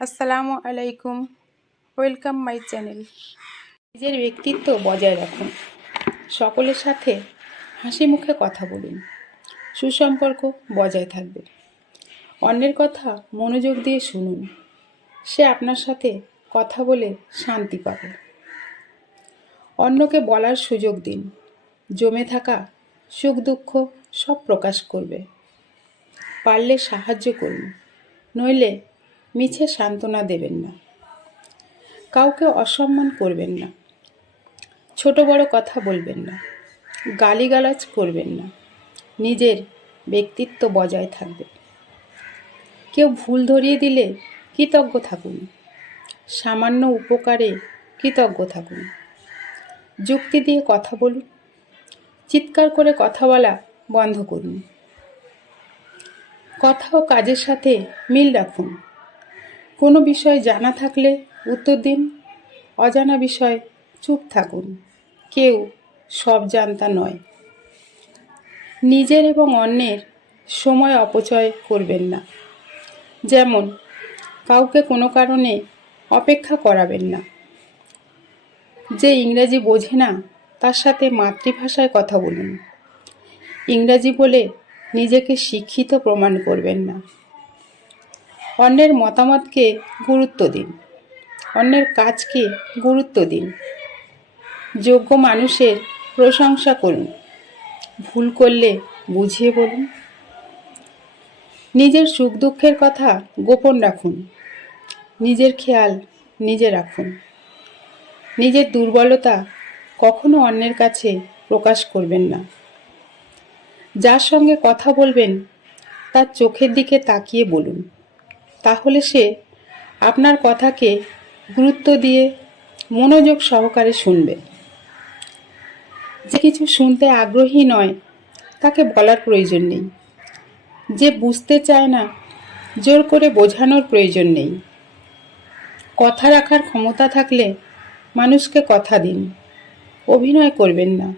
আসসালামু আলাইকুম, welcome my channel. নিজের ব্যক্তিত্ব বজায় রাখুন, সকলের সাথে হাসি মুখে কথা বলুন, সুসম্পর্ক বজায় থাকবে। অন্যের কথা মনোযোগ দিয়ে শুনুন, সে আপনার সাথে কথা বলে শান্তি পাবে। অন্যকে বলার সুযোগ দিন, জমে থাকা সুখ দুঃখ সব প্রকাশ করবে। পারলে সাহায্য করুন, নইলে মিছে সান্ত্বনা দেবেন না। কাউকে অসম্মান করবেন না, ছোট বড় কথা বলবেন না, গালিগালাজ করবেন না। নিজের ব্যক্তিত্ব বজায় থাকবে। কেউ ভুল ধরিয়ে দিলে কৃতজ্ঞ থাকুন, সামান্য উপকারে কৃতজ্ঞ থাকুন। যুক্তি দিয়ে কথা বলুন, চিৎকার করে কথা বলা বন্ধ করুন। কথা ও কাজের সাথে মিল রাখুন। কোনো বিষয় জানা থাকলে উত্তর দিন, অজানা বিষয় চুপ থাকুন। কেউ সব জানতা নয়। নিজের এবং অন্যের সময় অপচয় করবেন না। যেমন কাউকে কোনো কারণে অপেক্ষা করাবেন না। যে ইংরেজি বোঝে না তার সাথে মাতৃভাষায় কথা বলুন। ইংরেজি বলে নিজেকে শিক্ষিত প্রমাণ করবেন না। অন্যের মতামতকে গুরুত্ব দিন, অন্যের কাজকে গুরুত্ব দিন। যোগ্য মানুষের প্রশংসা করুন, ভুল করলে বুঝিয়ে বলুন। নিজের সুখ দুঃখের কথা গোপন রাখুন, নিজের খেয়াল নিজে রাখুন। নিজের দুর্বলতা কখনো অন্যের কাছে প্রকাশ করবেন না। যার সঙ্গে কথা বলবেন তার চোখের দিকে তাকিয়ে বলুন, তাহলে সে আপনার কথাকে গুরুত্ব দিয়ে মনোযোগ সহকারে শুনবে। যে কিছু শুনতে আগ্রহী নয় তাকে বলার প্রয়োজন নেই। যে বুঝতে চায় না জোর করে বোঝানোর প্রয়োজন নেই। কথা রাখার ক্ষমতা থাকলে মানুষকে কথা দিন। অভিনয় করবেন না,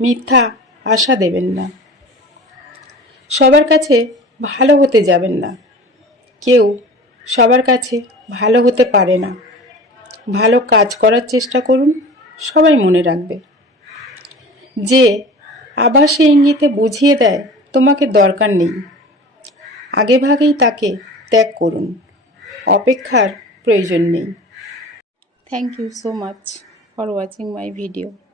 মিথ্যা আশা দেবেন না। সবার কাছে ভালো হতে যাবেন না। কেউ সবার কাছে ভালো হতে পারে না। ভালো কাজ করার চেষ্টা করুন, সবাই মনে রাখবে। যে আভাসে ইঙ্গিতে বুঝিয়ে দেয় তোমাকে দরকার নেই, আগেভাগেই তাকে ত্যাগ করুন। অপেক্ষার প্রয়োজন নেই। Thank you so much for watching my video.